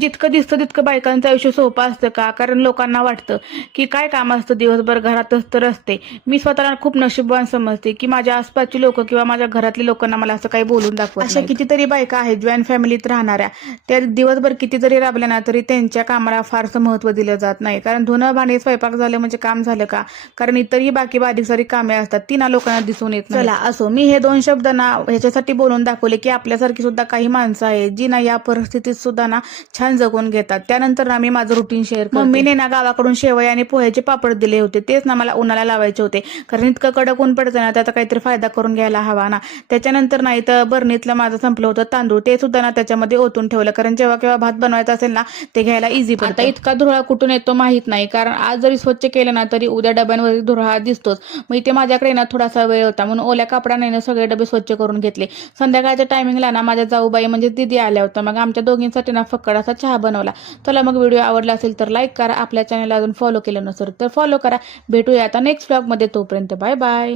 जितकं दिसतं तितकं बायकांचं आयुष्य सोपं असतं का? कारण लोकांना वाटतं की काय काम असतं, दिवसभर घरातच तर असते. मी स्वतःला खूप नशीबवान समजते की माझ्या आसपासची लोक किंवा माझ्या घरातली लोकांना मला असं काही बोलून दाखवत अशा कितीतरी बायका आहेत जॉईंट फॅमिलीत राहणाऱ्या, त्या दिवसभर किती जरी राबल्या ना तरी त्यांच्या कामाला फारसं महत्त्व दिलं जात नाही. कारण धुणं भांडे स्वयंपाक झालं म्हणजे काम झालं का? कारण इतरही बाकी बारीक सारी कामे असतात, ती ना लोकांना दिसून येत नाही. चला असो, मी हे 2 शब्द ना ह्याच्यासाठी बोलून दाखवले की आपल्यासारखी सुद्धा काही माणसं आहेत जी ना या परिस्थितीत सुद्धा ना छान जगून घेतात. त्यानंतर ना मी माझं रुटीन शेअर करते. मम्मीने ना गावाकडून शेवया आणि पोह्याचे पापड दिले होते, तेच ना मला उन्हाला लावायचे होते. कारण इतकं कडक ऊन पडतं ना, त्याचा काहीतरी फायदा करून घ्यायला हवा ना. त्याच्यानंतर ना इथं बरणीतलं माझं संपलं होतं तांदूळ, ते सुद्धा ना त्याच्यामध्ये ओतून ठेवलं. कारण जेव्हा केव्हा भात बनवायचा असेल ना ते घ्यायला इझी पडतं. आता इतका धुरळा कुठून येतो माहित नाही, कारण आज जरी स्वच्छ केलं ना तरी उद्या डब्यांवर धुरळा दिसतोच. मग इथे माझ्याकडे ना थोडासा वेळ होता म्हणून ओल्या कपड्याने ना सगळे डबे स्वच्छ करून घेतले. संध्याकाळच्या टायमिंगला ना माझ्या जाऊबाई म्हणजे दीदी आल्या होत्या. मग आमच्या दोघींसाठी ना फक्कड असा चहा बनवला. चला मग व्हिडिओ आवडला असेल तर लाईक करा, आपल्या चॅनलला अजून फॉलो केलं नसेल तर फॉलो करा. भेटूया आता नेक्स्ट व्लॉगमध्ये, तोपर्यंत बाय बाय.